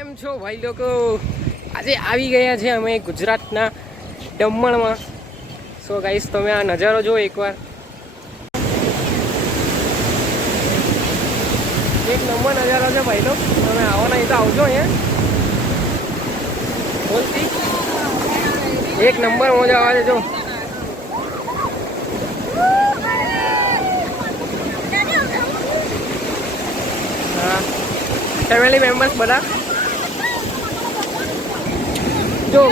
કેમ છો ભાઈ લોકો? આજે આવી ગયા છે અમે ગુજરાતના દમણમાં. સો ગાઈસ, તમે આ નજારો જો એકવાર. એક નંબર નજારો છે ભાઈ લોકો. તમે આવો નહીં તો આવજો અહીંયા. બોલતી એક નંબર મજા આવે છે જો. હા, ફેમિલી મેમ્બર્સ બધા જો.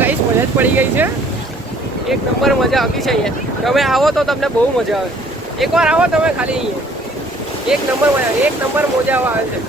ગાઈસ, મજા જ પડી ગઈ છે. એક નંબર મજા આવી છે અહીંયા. તમે આવો તો તમને બહુ મજા આવે. એકવાર આવો તમે ખાલી અહીંયા. એક નંબર મજા, એક નંબર મજા આવે છે.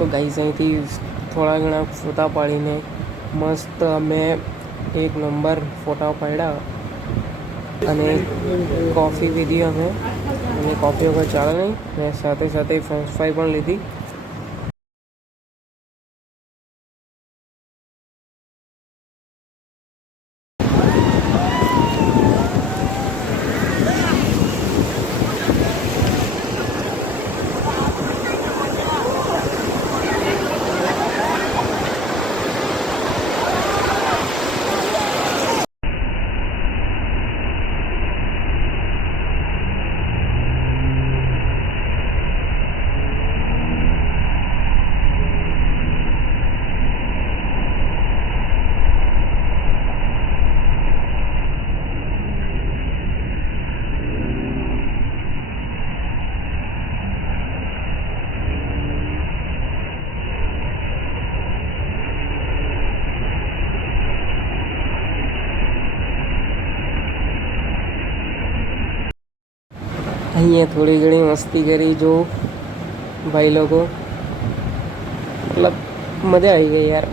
તો ગાઈસ, અહીંથી થોડા ઘણા ફોટા પાડીને મસ્ત અમે એક નંબર ફોટા પાડ્યા અને કોફી પીધી અમે. અને કોફી વગર ચાલે નહીં, અને સાથે સાથે ફ્રેન્ચ ફ્રાઈ પણ લીધી. અહીંયા થોડી ઘણી મસ્તી કરી જો ભાઈ લોકો. મતલબ મજા આવી ગઈ યાર.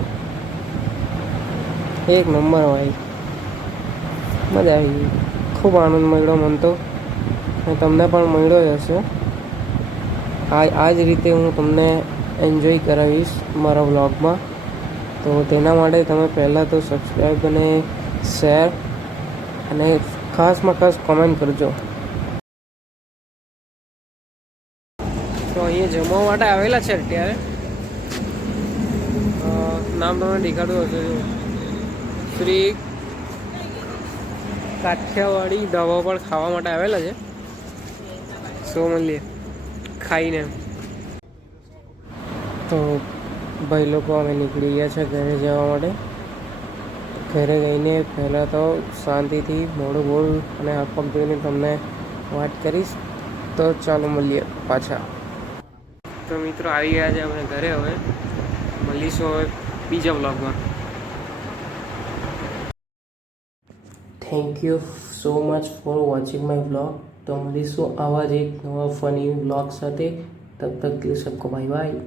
એક નંબર ભાઈ, મજા આવી ગઈ. ખૂબ આનંદ મળ્યો મને તો, અને તમને પણ મળ્યો હશે. આ જ રીતે હું તમને એન્જોય કરાવીશ મારા વ્લોગમાં. તો તેના માટે તમે પહેલાં તો સબસ્ક્રાઈબ અને શેર અને ખાસમાં ખાસ કોમેન્ટ કરજો. તો અહીંયા જમવા માટે આવેલા છે અત્યારે. નામ તમને દેખાડું હશે, શ્રી કાઠિયાવાડી ઢાબા પર ખાવા માટે આવેલા છે. સો મળીએ ખાઈને. તો ભાઈ લોકો અમે નીકળી ગયા છે ઘરે જવા માટે. ઘરે ગઈને પહેલાં તો શાંતિથી મોઢું બોલ અને હાથ પગ ધોઈને તમને વાત કરીશ. તો ચાલો મળીએ પાછા. તો મિત્રો આવી ગયા છે આપણે ઘરે. હવે મળીશું હવે બીજા વ્લોગમાં. Thank you so much for watching my vlog. તો મળીશું આવા જ એક નવા ફની વ્લોગ સાથે. તબ તક કે સબકો બાય બાય.